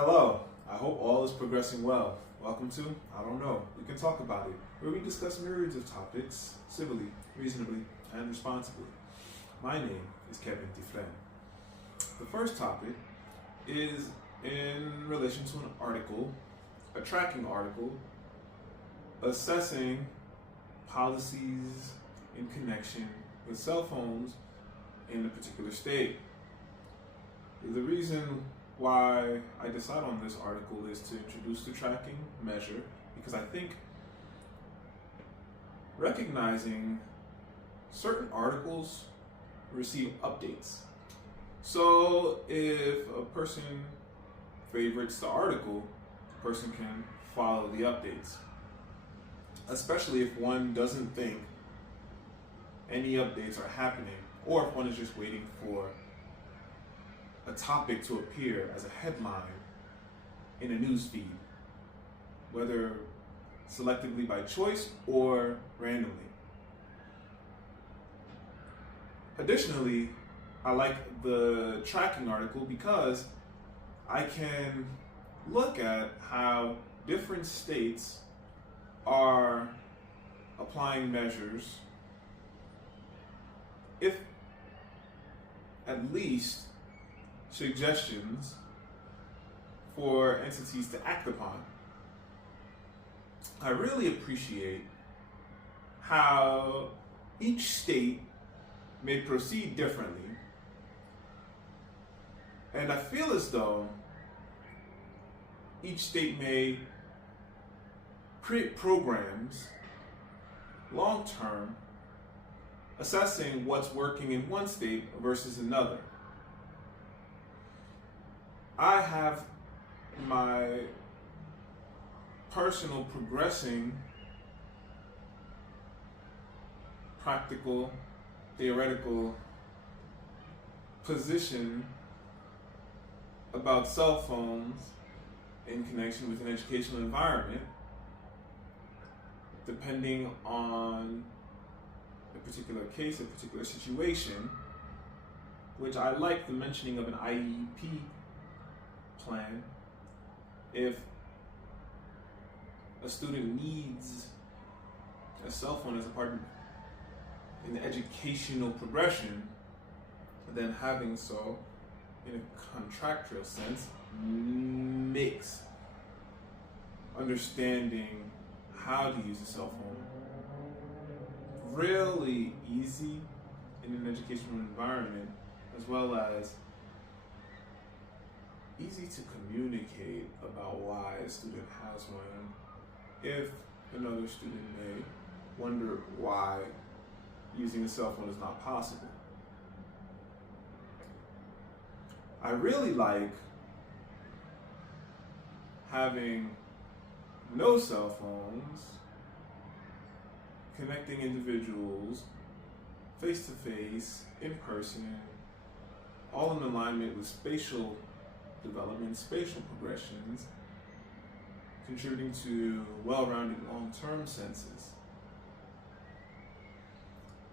Hello, I hope all is progressing well. Welcome to I Don't Know, We Can Talk About It, where we discuss myriads of topics civilly, reasonably, and responsibly. My name is Kevin Dufresne. The first topic is in relation to an article, a tracking article, assessing policies in connection with cell phones in a particular state. The reason why I decide on this article is to introduce the tracking measure because I think recognizing certain articles receive updates. So if a person favorites the article, the person can follow the updates. Especially if one doesn't think any updates are happening, or if one is just waiting for a topic to appear as a headline in a news feed, whether selectively by choice or randomly. Additionally, I like the tracking article because I can look at how different states are applying measures, if at least suggestions for entities to act upon. I really appreciate how each state may proceed differently, and I feel as though each state may create programs long-term assessing what's working in one state versus another. I have my personal progressing practical, theoretical position about cell phones in connection with an educational environment, depending on a particular case, a particular situation, which I like the mentioning of an IEP plan. If a student needs a cell phone as a part in the educational progression, then having so in a contractual sense makes understanding how to use a cell phone really easy in an educational environment, as well as easy to communicate about why a student has one, if another student may wonder why using a cell phone is not possible. I really like having no cell phones, connecting individuals face to face, in person, all in alignment with spatial development, spatial progressions, contributing to well-rounded long-term senses.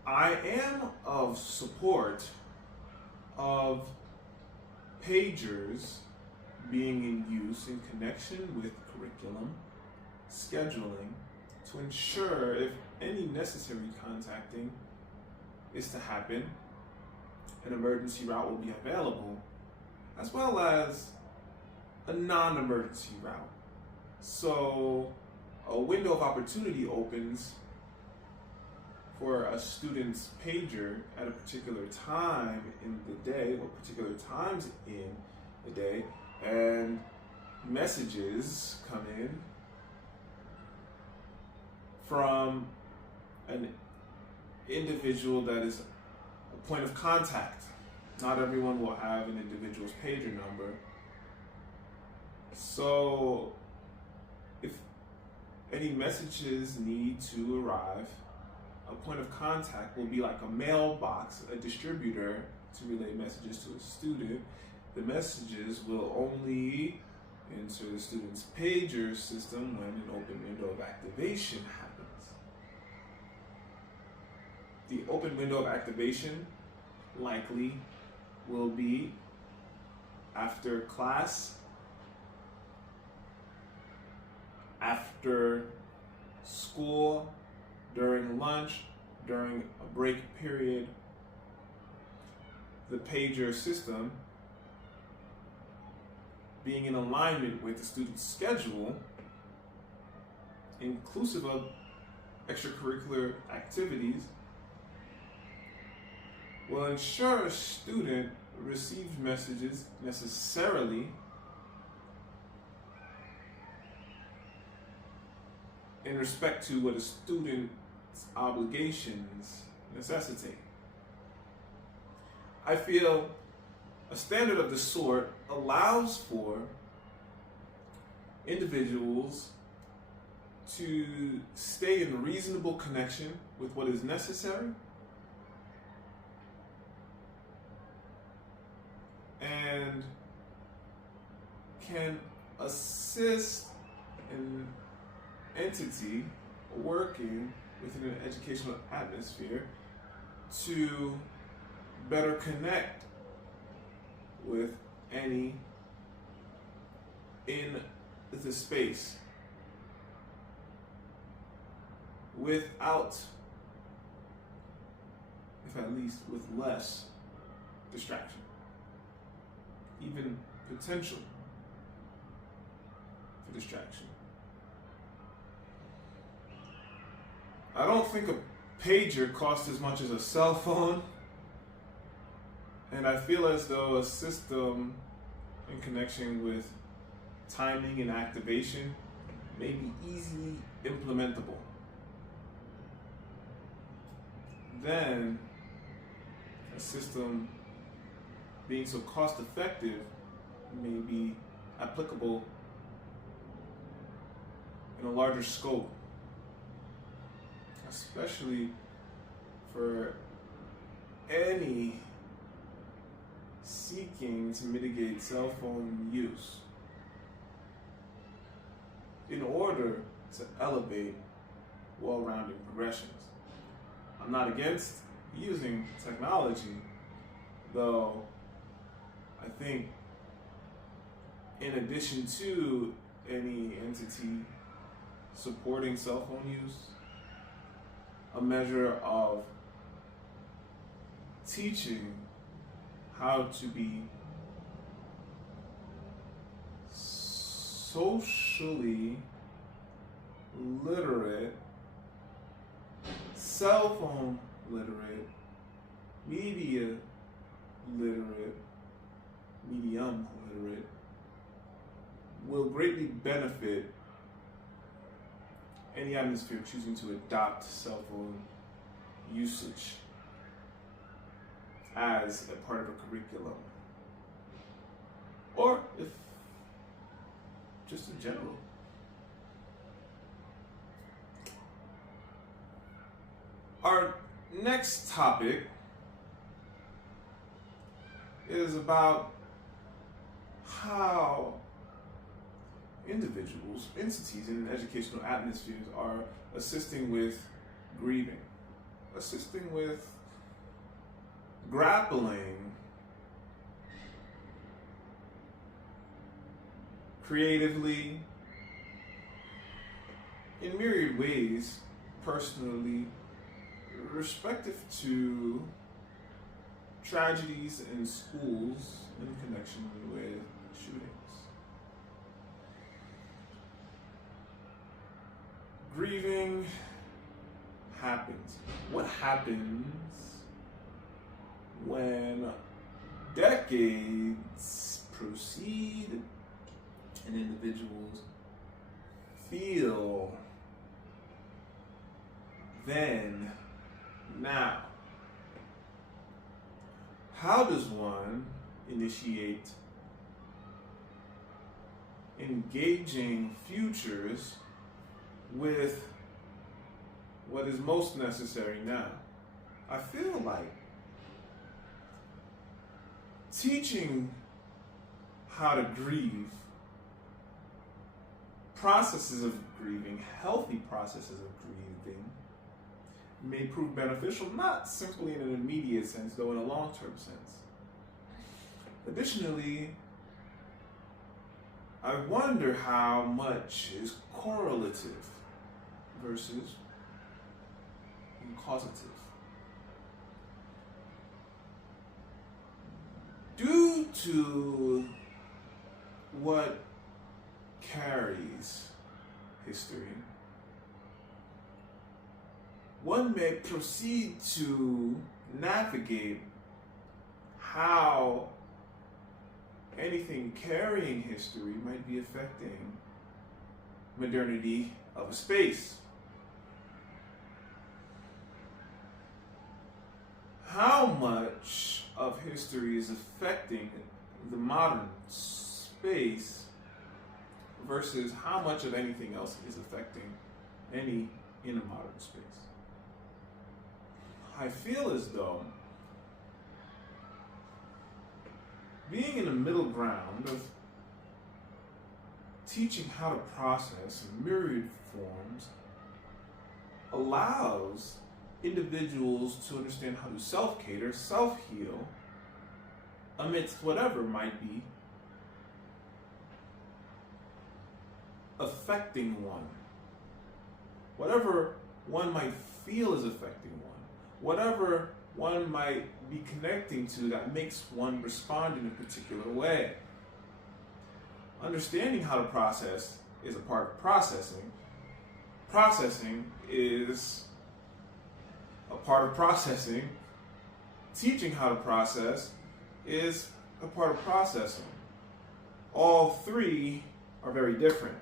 I am of support of pagers being in use in connection with curriculum, scheduling, to ensure if any necessary contacting is to happen, an emergency route will be available, as well as a non-emergency route. So a window of opportunity opens for a student's pager at a particular time in the day, or particular times in the day, and messages come in from an individual that is a point of contact. Not everyone will have an individual's pager number. So if any messages need to arrive, a point of contact will be like a mailbox, a distributor to relay messages to a student. The messages will only enter the student's pager system when an open window of activation happens. The open window of activation likely will be after class after school, during lunch, during a break period. The pager system being in alignment with the student's schedule, inclusive of extracurricular activities, will ensure a student receives messages necessarily in respect to what a student's obligations necessitate. I feel a standard of the sort allows for individuals to stay in reasonable connection with what is necessary and can assist an entity working within an educational atmosphere to better connect with any in the space without, if at least with less distraction, even potential for distraction. I don't think a pager costs as much as a cell phone, and I feel as though a system in connection with timing and activation may be easily implementable. Then a system being so cost effective may be applicable in a larger scope, especially for any seeking to mitigate cell phone use in order to elevate well-rounded progressions. I'm not against using technology, though I think in addition to any entity supporting cell phone use, a measure of teaching how to be socially literate, cell phone literate, media literate, medium literate, will greatly benefit any atmosphere choosing to adopt cell phone usage as a part of a curriculum, or if just in general. Our next topic is about how individuals, entities in educational atmospheres are assisting with grieving, assisting with grappling creatively in myriad ways, personally, respective to tragedies in schools in connection with shootings. Grieving happens. What happens when decades proceed and individuals feel then, now? How does one initiate engaging futures with what is most necessary now? I feel like teaching how to grieve, processes of grieving, healthy processes of grieving, may prove beneficial, not simply in an immediate sense, though in a long-term sense. Additionally, I wonder how much is correlative versus causative. Due to what carries history, one may proceed to navigate how anything carrying history might be affecting modernity of a space. How much of history is affecting the modern space versus how much of anything else is affecting any in a modern space? I feel as though being in the middle ground of teaching how to process in myriad forms allows individuals to understand how to self-cater, self-heal, amidst whatever might be affecting one. Whatever one might feel is affecting one. Whatever one might be connecting to that makes one respond in a particular way. Understanding how to process is a part of processing. Processing is a part of processing. Teaching how to process is a part of processing. All three are very different.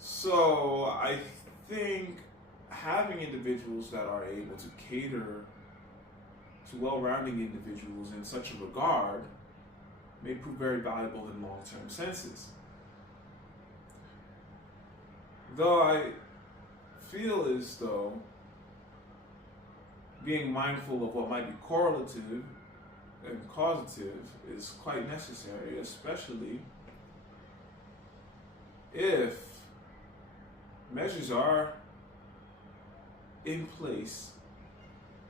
So I think having individuals that are able to cater to well-rounding individuals in such a regard may prove very valuable in long-term senses. Though I feel as though being mindful of what might be correlative and causative is quite necessary, especially if measures are in place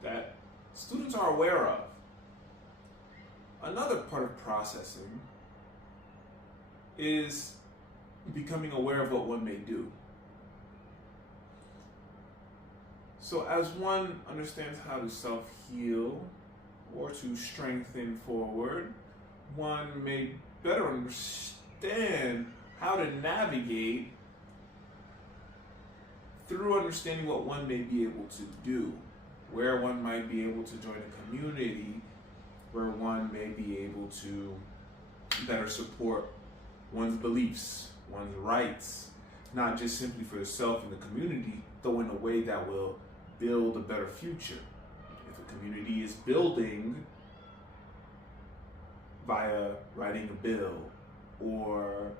that students are aware of. Another part of processing is becoming aware of what one may do. So as one understands how to self-heal or to strengthen forward, one may better understand how to navigate through understanding what one may be able to do, where one might be able to join a community, where one may be able to better support one's beliefs, one's rights, not just simply for yourself and the community, though in a way that will build a better future. If a community is building via writing a bill or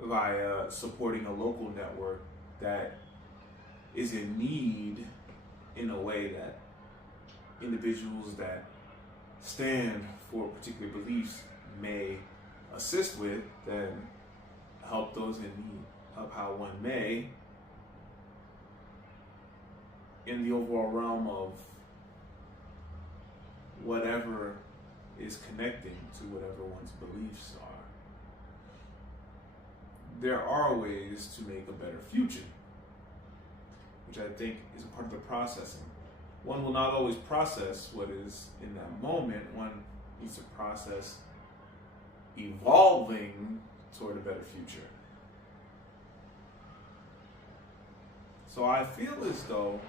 via supporting a local network that is in need in a way that individuals that stand for particular beliefs may assist with, then help those in need of how one may in the overall realm of whatever is connecting to whatever one's beliefs are. There are ways to make a better future, which I think is a part of the processing. One will not always process what is in that moment. One needs to process evolving toward a better future. So I feel as though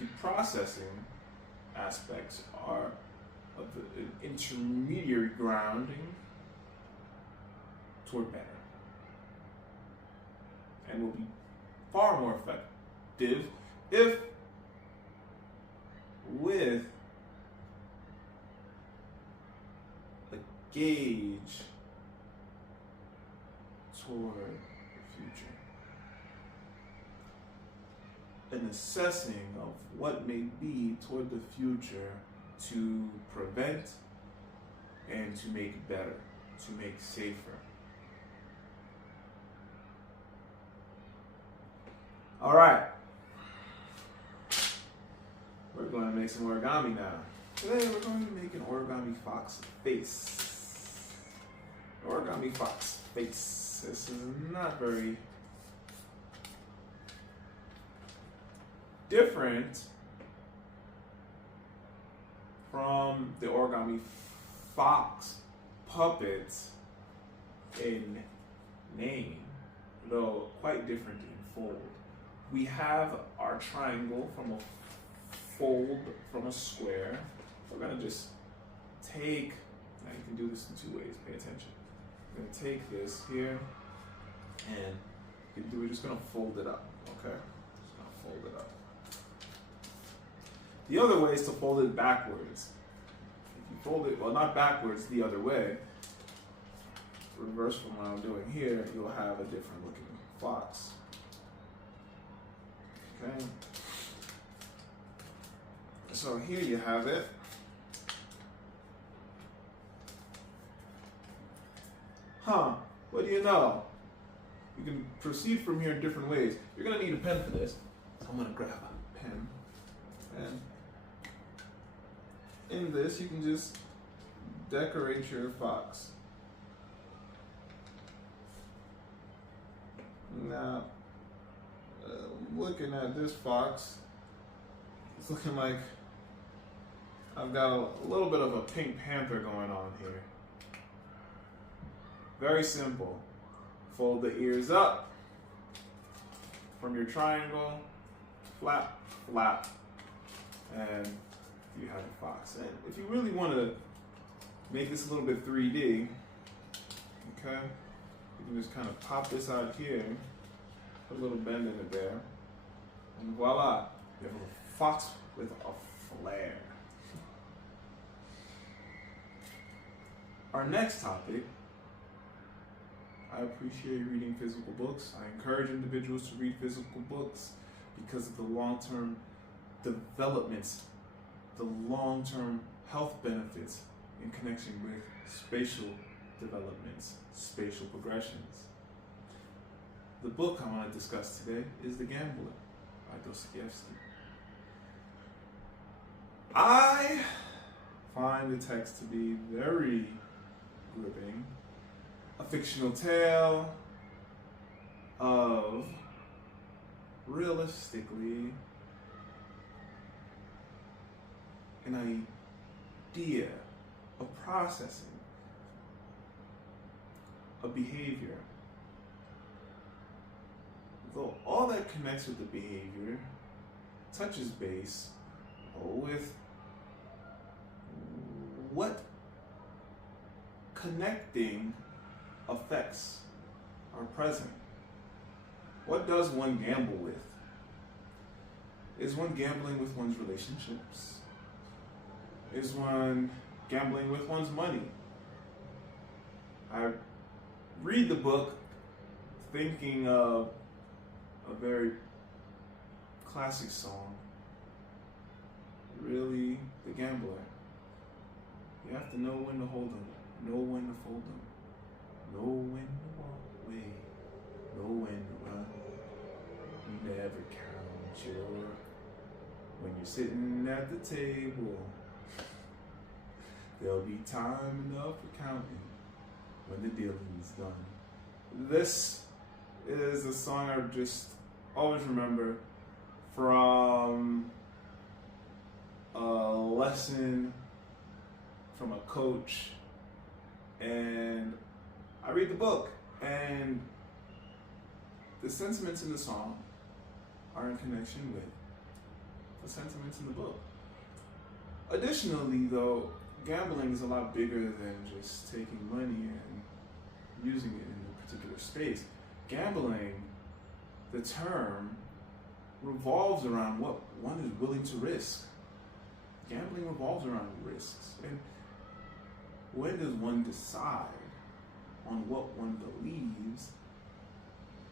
the processing aspects are of an intermediary grounding toward better, and will be far more effective if with a gauge toward the future, an assessing of what may be toward the future to prevent and to make better, to make safer. All right, we're going to make some origami now. Today we're going to make an origami fox face. Origami fox face. This is not very different from the origami fox puppets in name, though quite different in fold. We have our triangle from a fold from a square. We're gonna just take, now you can do this in two ways, pay attention. We're gonna take this here and we're just gonna fold it up, okay? Just gonna fold it up. The other way is to fold it backwards. If you fold it, well, not backwards, the other way, reverse from what I'm doing here, you'll have a different looking fox. Okay. So here you have it. What do you know? You can proceed from here in different ways. You're gonna need a pen for this. So I'm gonna grab a pen. And in this, you can just decorate your fox. Now, looking at this fox, it's looking like I've got a little bit of a Pink Panther going on here. Very simple. Fold the ears up from your triangle, flap, flap, and you have a fox. And if you really want to make this a little bit 3D, okay, you can just kind of pop this out here, put a little bend in it there, and voila, you have a fox with a flare. Our next topic, I appreciate reading physical books. I encourage individuals to read physical books because of the long-term developments, the long-term health benefits in connection with spatial developments, spatial progressions. The book I want to discuss today is The Gambler by Dostoevsky. I find the text to be very gripping. A fictional tale of, realistically, an idea of processing a behavior. Though all that connects with the behavior touches base with what connecting effects are present. What does one gamble with? Is one gambling with one's relationships? Is one gambling with one's money? I read the book thinking of a very classic song, really, The Gambler. You have to know when to hold them, know when to fold them, know when to walk away, know when to run. You never count your, when you're sitting at the table, there'll be time enough for counting when the dealing's done. This is a song I just always remember from a lesson from a coach, and I read the book, and the sentiments in the song are in connection with the sentiments in the book. Additionally, though, gambling is a lot bigger than just taking money and using it in a particular space. Gambling, the term, revolves around what one is willing to risk. Gambling revolves around risks. And when does one decide on what one believes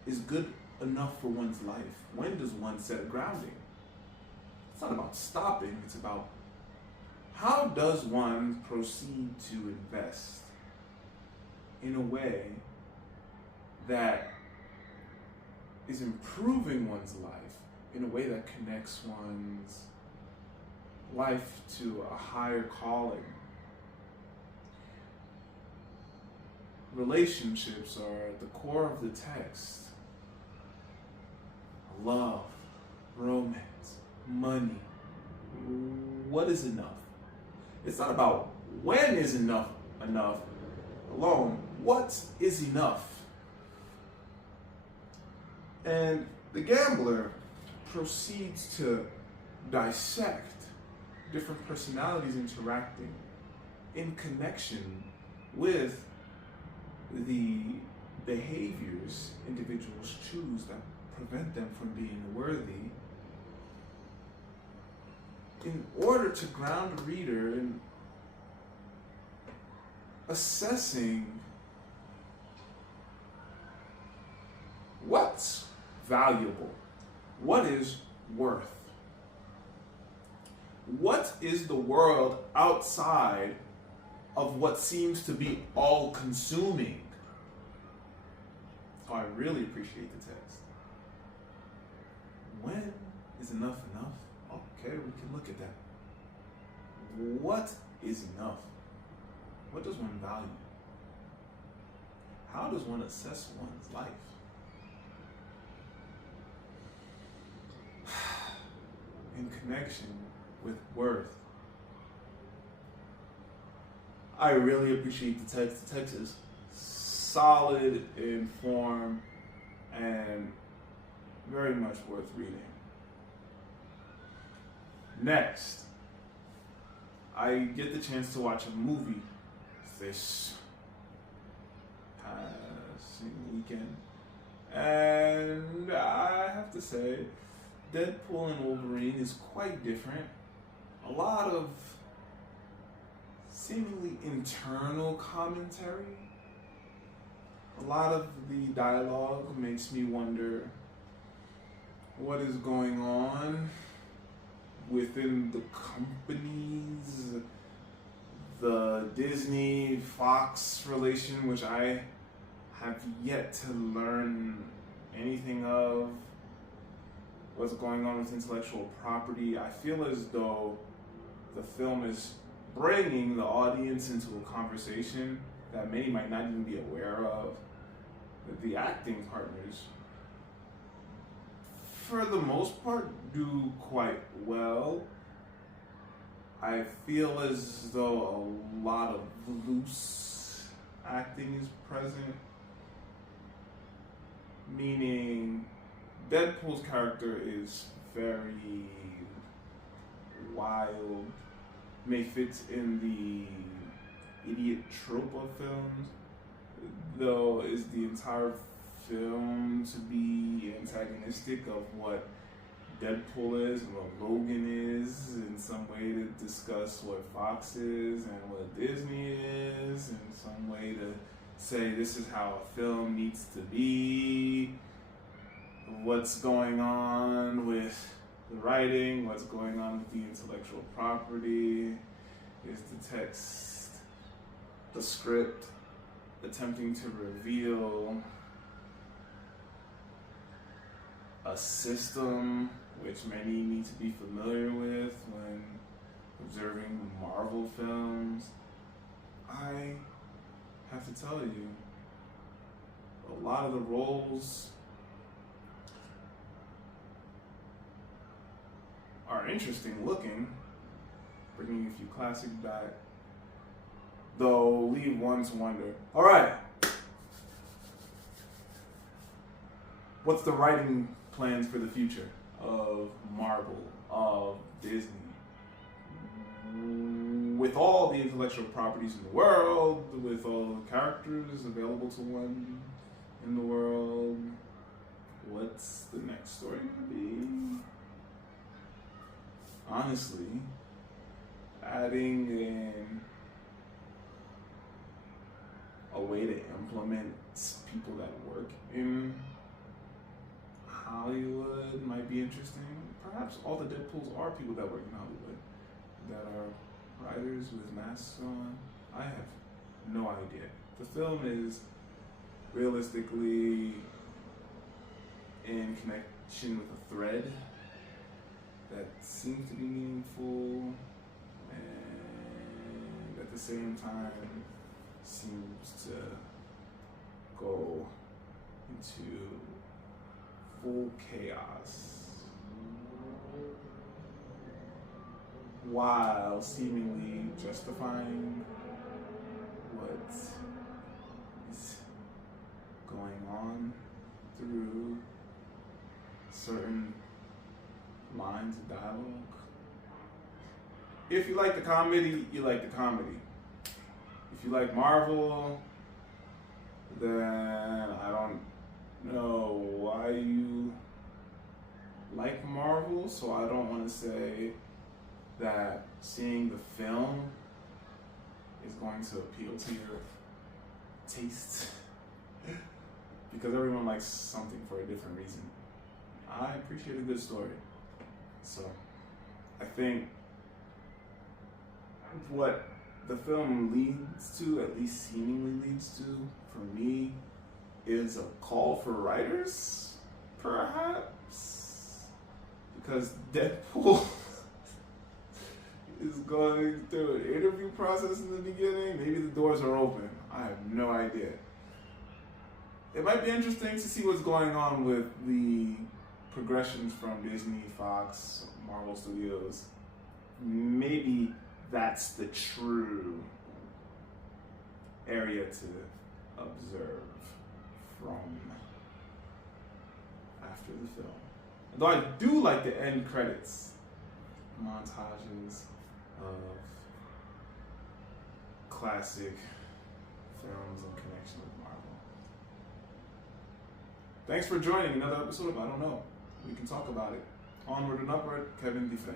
is good enough for one's life? When does one set a grounding? It's not about stopping, it's about how does one proceed to invest in a way that is improving one's life, in a way that connects one's life to a higher calling. Relationships are at the core of the text. Love, romance, money. What is enough? It's not about when is enough alone. What is enough? And the gambler proceeds to dissect different personalities interacting in connection with the behaviors individuals choose that prevent them from being worthy, in order to ground a reader in assessing what's valuable, what is worth, what is the world outside of what seems to be all-consuming. Oh, I really appreciate the text. When is enough enough? Okay, we can look at that. What is enough? What does one value? How does one assess one's life? In connection with worth. I really appreciate the text. The text is solid in form and very much worth reading. Next, I get the chance to watch a movie this past weekend, and I have to say, Deadpool and Wolverine is quite different. A lot of seemingly internal commentary. A lot of the dialogue makes me wonder what is going on within the companies, the Disney Fox relation, which I have yet to learn anything of. What's going on with intellectual property. I feel as though the film is bringing the audience into a conversation that many might not even be aware of. The acting partners, for the most part, do quite well. I feel as though a lot of loose acting is present, meaning Deadpool's character is very wild, may fit in the idiot trope of films, though is the entire film to be antagonistic of what Deadpool is and what Logan is, in some way to discuss what Fox is and what Disney is, in some way to say this is how a film needs to be, what's going on with the writing, what's going on with the intellectual property. Is the text, the script, attempting to reveal a system which many need to be familiar with when observing Marvel films? I have to tell you, a lot of the roles are interesting looking, bringing a few classics back, though leave one to wonder. All right, what's the writing plans for the future of Marvel, of Disney? With all the intellectual properties in the world, with all the characters available to one in the world, what's the next story going to be? Honestly, adding in a way to implement people that work in Hollywood might be interesting. Perhaps all the Deadpools are people that work in Hollywood, that are writers with masks on. I have no idea. The film is realistically in connection with a thread that seems to be meaningful and at the same time seems to go into full chaos while seemingly justifying what is going on through certain lines of dialogue. If you like the comedy, you like the comedy. If you like Marvel, then I don't know why you like Marvel, so I don't want to say that seeing the film is going to appeal to your taste because everyone likes something for a different reason. I appreciate a good story. So I think what the film leads to, at least seemingly leads to, for me, is a call for writers, perhaps, because Deadpool is going through an interview process in the beginning. Maybe the doors are open. I have no idea. It might be interesting to see what's going on with the progressions from Disney, Fox, Marvel Studios. Maybe that's the true area to observe from after the film. Though I do like the end credits montages of classic films in connection with Marvel. Thanks for joining another episode of I Don't Know. We can talk about it. Onward and Upward, Kevin Dufresne.